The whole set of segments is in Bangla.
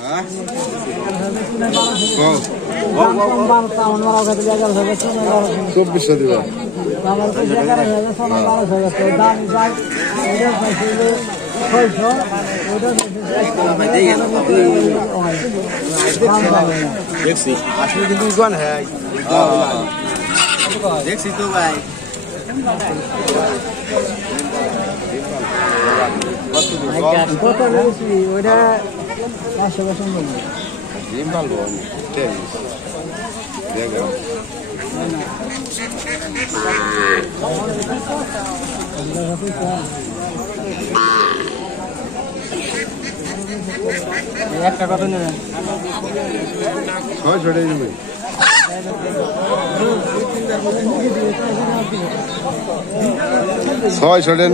হ্যাঁ চব্বিশশো দিবা দেখছি আসলে কিন্তু কোন হ্যাঁ দেখছি তো ভাই কত নিয়েছি ওইটা 500 ডিম ভালো দেখো একটা কত নেবেন 600 টাকা নেবেন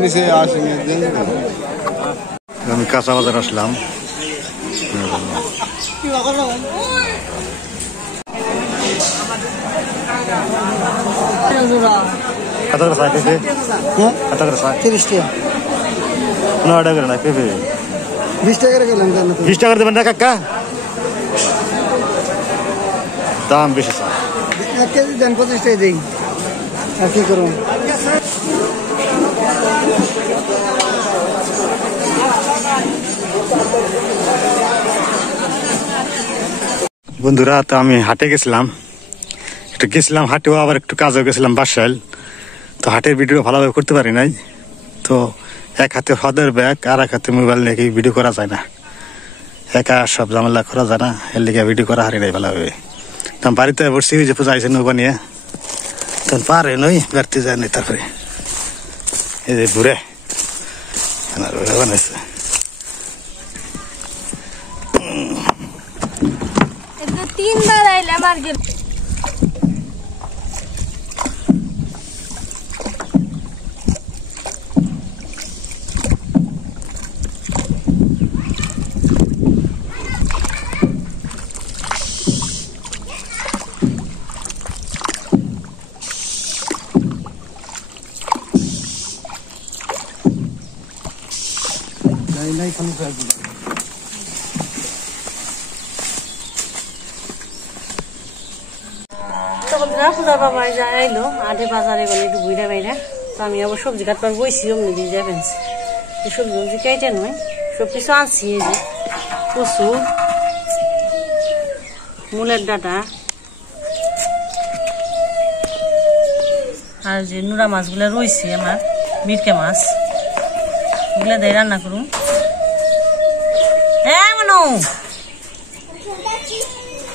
নিচে আসেনি আমি কাঁচা বাজার আসলাম কত করে সাইকেল 30 টাকা না অর্ডার করে না পেপে 20 টাকা করে গেলাম 20 টাকা দেবেন না কাকা দাম বেশি স্যার 1 কেজি দেন 25 টাকা দেই আর কি করুন বন্ধুরা তো আমি হাটে গেছিলাম হাটেও আবার একটু কাজেও গেছিলাম বাসাইল তো হাটের ভিডিও ভালোভাবে করতে পারি নাই তো এক হাতে ফদের ব্যাগ আর এক হাতে মোবাইল নিয়ে ভিডিও করা যায় না একা সব ঝামেলা করা যায় না এর লিগে ভিডিও করা হারি নাই ভালোভাবে তো বাড়িতে বসছি যে পূজা আইসে নৌকা নিয়ে তখন পারে নই বেড়তে যায় নাই তারপরে এই যে ঘুরে বানাইছে তিনবার আইলাম আর গেল নাই খালি ফেল পূজা বাবা আইলো আধে বাজারে গেলে একটু ঘুরে বাইরে তো আমি আবার সবজি কাটবার বইছি অমনি দিয়ে যাবেন সবজি কেটে নয় সব কিছু আনছি এই যে কচু মূলের ডাঁটা আর যে নোরা মাছগুলো রয়েছে আমার মিরকে মাছ এগুলো দিয়ে রান্না করুন হ্যাঁ মনো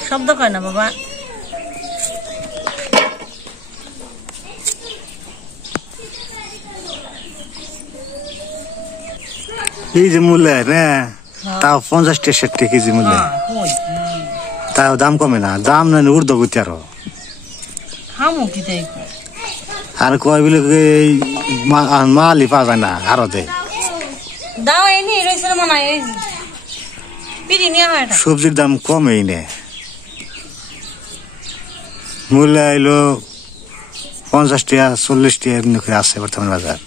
শব্দ কয় না বাবা এই যে মূল্য না তাও 50 টাকা 60 টাকা কেজি মূল্য তাও দাম কমে না দাম না উর্ধ গতি আর কয় বলে মালই পাওয়া যায় না আরতে সবজির দাম কমেই নে মূল্য এলো 50 টাকা 40 টাকা এমনি করে আছে বর্তমান বাজার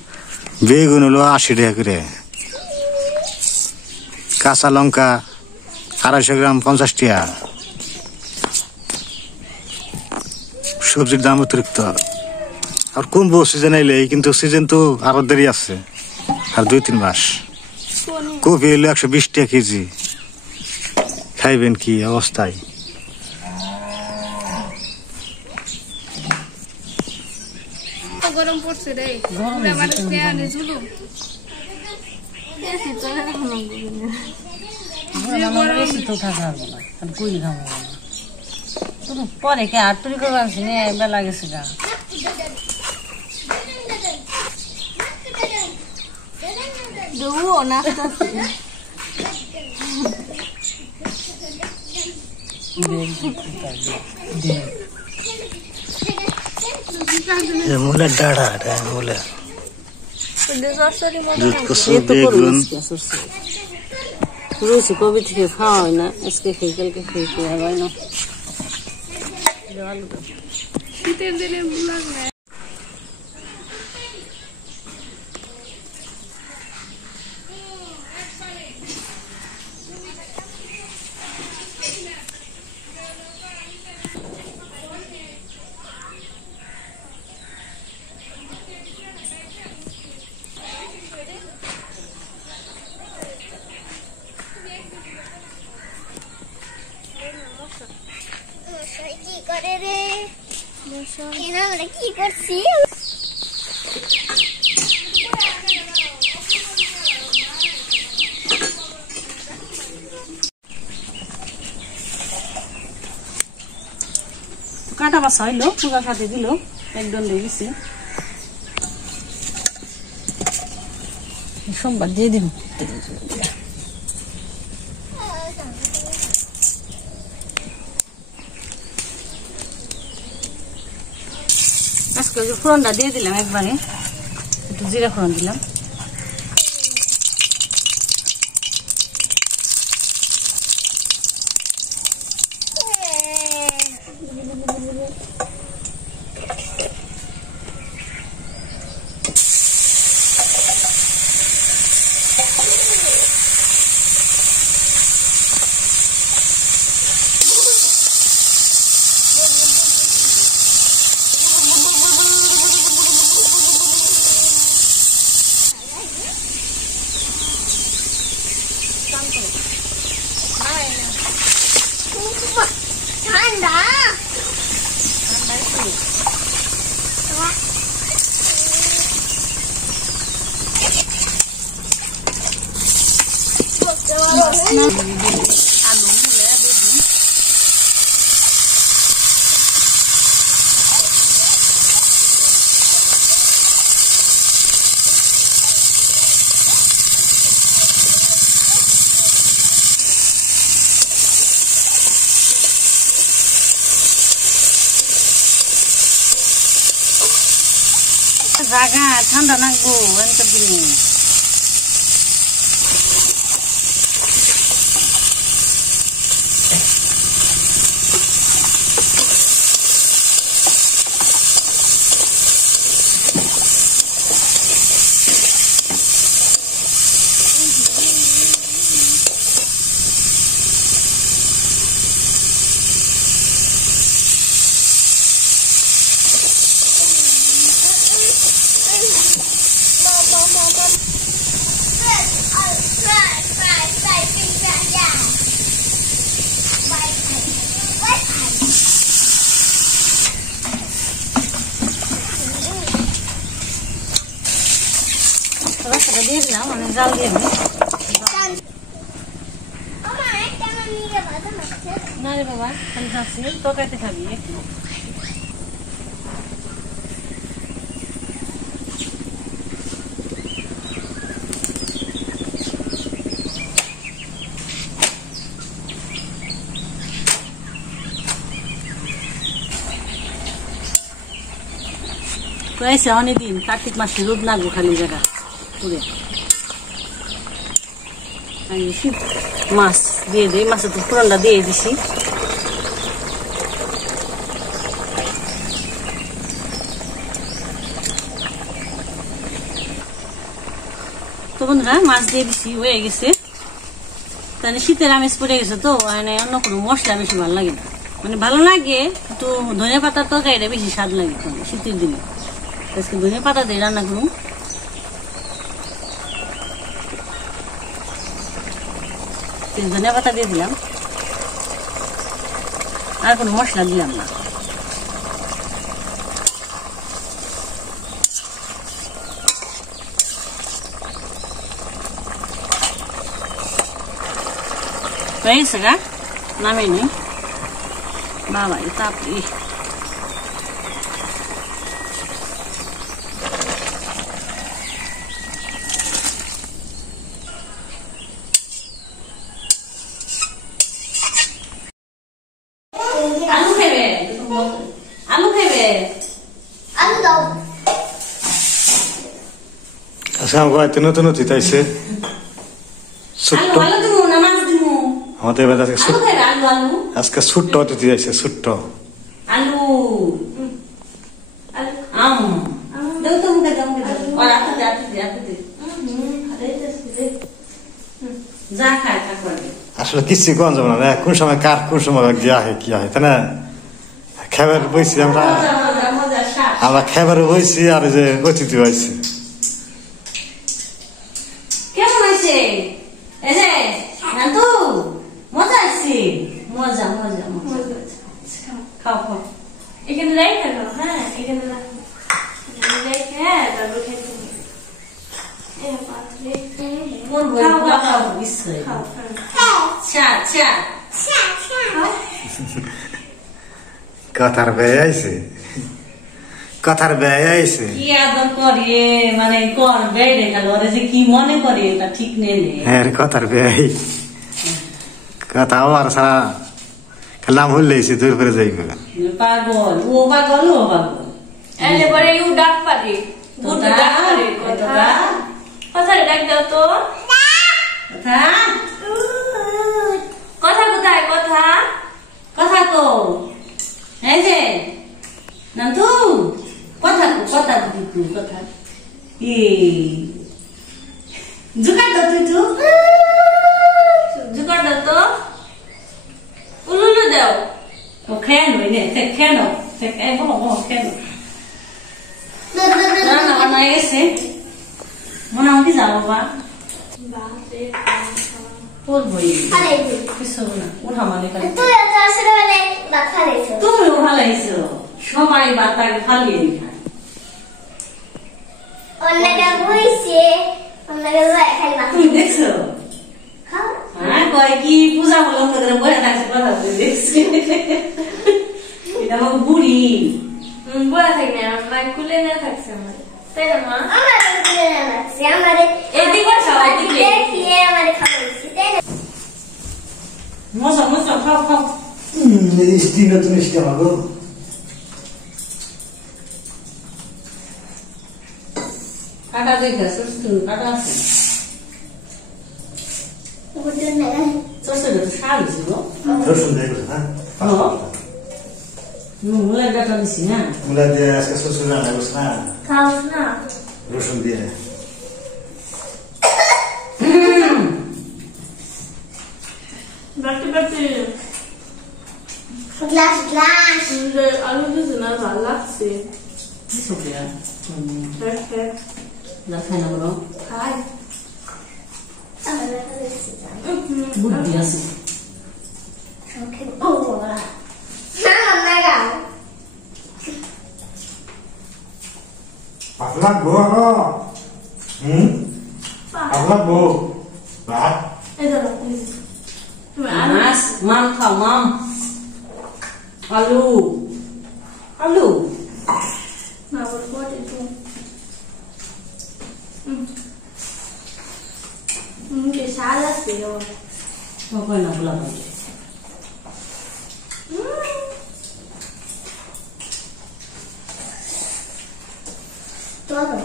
বেগুন হলো 80 টাকা করে কাঁচা লঙ্কা 250 গ্রাম 50 টাকা সবজির দাম অতিরিক্ত আর কমবো সিজন আইলে কিন্তু সিজন তো আরো দেরি আছে আর 2-3 মাস কপি হলো 120 টাকা কেজি খাইবেন কি অবস্থায় গরম পড়ছে রে পরে কে আর তুই করবার বেলা গেছে গা মূলের ডাড়া মূলের দুধ কচু বেগুন রয়েছে কবে থেকে খাওয়া হয় না আজকে খেয়ে কালকে খেয়ে খাওয়া হয় না শীতের দিনে করে রে এনা আমরা কি করছি কাটা বাছা হইলো পূজার সাথে দিল একদম দিয়ে দিছি সোমবার দিয়ে দিন আজকে ফোড়নটা দিয়ে দিলাম একবারে একটু জিরা ফোড়ন দিলাম ঠান্ডা আলু মুলে বেগুন জাগা ঠান্ডা নাকবো এনকা দিনে রসটা দিয়ে দিলাম মানে জাল দিয়ে দিই না রে বাবা আমি খাচ্ছি তরকারিতে খাবি একটু কয়েছে অনেকদিন কার্তিক মাসে রোদ লাগবো খালি জায়গা পুরে শীত মাছ দিয়ে দিই মাছের তো ফোড়নটা দিয়ে দিছি তো বন্ধুরা মাছ দিয়ে দিছি হয়ে গেছে তাহলে শীতের আমেজ পড়ে গেছে তো মানে অন্য কোনো মশলা বেশি ভালো লাগে না মানে ভালো লাগে কিন্তু ধনিয়া পাতার তরকারিটা বেশি স্বাদ লাগে শীতের দিনে আজকে ধনিয়া পাতা দিয়ে রান্না করুন ধনিয়া পাতা দিয়ে দিলাম আর কোনো মশলা দিলাম না হয়ে গেছে গা নামে নি বাবা তাপড়ি আচ্ছা আমার বাড়িতে নতুন অতিথি আইছে ছোট্ট আমাদের এবার আজকে ছোট্ট অতিথি আইছে ছোট্ট আলু আম দাও তো মুখে দাও আর আতে যা খায় তা করবে আসলে কিছু কোন যাবে না কোন সময় কার কোন সময় কি আহে কি আহে তাই না খাবার বইছি আমরা খাবার বইছি আর যে অতিথি হয়েছে কেমন আছে এই যে নাতু মজা আছে মজা মজা মজা খাও খাও রেখে দাও, হ্যাঁ এখানে রাখো, রেখে তারপর খেতে হবে। কোন বই খাও বিস্কুট চা চা কথার ব্যয় আইছে, কথার ব্যয় আইছে। কি আদর করে মানে কর বেড়ে গেল ওরে যে কি মনে করে এটা ঠিক নেই। হ্যাঁ কথার ব্যয়, কথা আর সারা কালাম হইলেছে দূর করে যাইবে। পাগল ও পাগল ও পাগল এলে পরে ইউ ডাক পারে, গুড ডাক পারে, কথা কথা ডাক দাও তো, কথা কথা কোথায়, কথা কথা কো এই যে নান্টু কথা কো কথা কো কথা ই জুকার দাও তুই তো জুকার দাও তো, উলুলু দাও। ও খেন হইনে খেন এই বলো খেন না না না এসে মনে হয় কি যাবো বা তোর বই কিছু না উঠা মানে তুই এত আসলে বলে বাখা রেছো তুমিও ভালাইছো সবাই বাতাকে ফালিয়ে খায় অন্যটা বইছে অন্যটা বই খালি বাখা তুমি দেখছো খাও হ্যাঁ কয় কি পূজা হলো তোদের বয়ে থাকছে কথা তুই দেখছি এটা আমার বুড়ি বলা থাকি না, মাই কুলে না থাকছে আমার, তাই না মা? আমাদের দিলে লাগছে আমাদের এদিকে খাও, এদিকে। দেখিয়ে আমাদের খাওয়াইছে তাই না মজা মজা খাও খাও মিষ্টি নতুন মিষ্টি আমাগো। কাটা দেখে সুস্থ কাটা আছে বুঝুন না চষে তো শাড়ি ছিল রসুন দিয়ে গেছে না, মুলা ডাটা দিছি না মুলা দিয়ে আজকে শ্বশুর রান্না করছে না, খাও না, রসুন দিয়ে। বাড়তে বাড়তে গ্লাস গ্লাস আলু দিছে না, ভালো লাগছে। শুক্রিয়া হ্যাঁ হ্যাঁ যা খাই না বলো খাই। আমাদের খাওয়াইছে বুদ্ধি আছে ওকে ওরা না না গাও পাতলা গো আগো পাতলা গো ভাত এই ধরো, এই যে। তুমি আলু মাছ মাম খাও মাম আলু আলু না বল পটে তো কে স্বাদ আছে ওর। কই না বলা বলি todo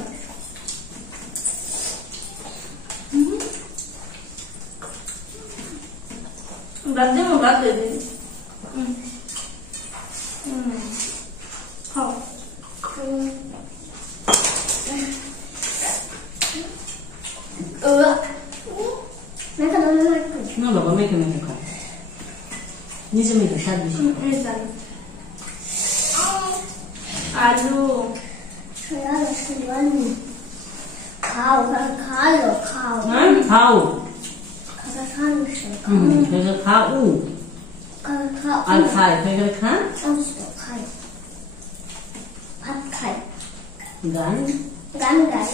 বাদ দে বাদ দে খাও না বাবা মেখে মেখে খাও নিজে মেখে স্বাদ বেশি এই চাল আলু খাও খাও খাও হ্যাঁ খাও খাও ফেলে খাও খাও আর খাই ফেলে খা খাই ভাত খাই গান গান গাই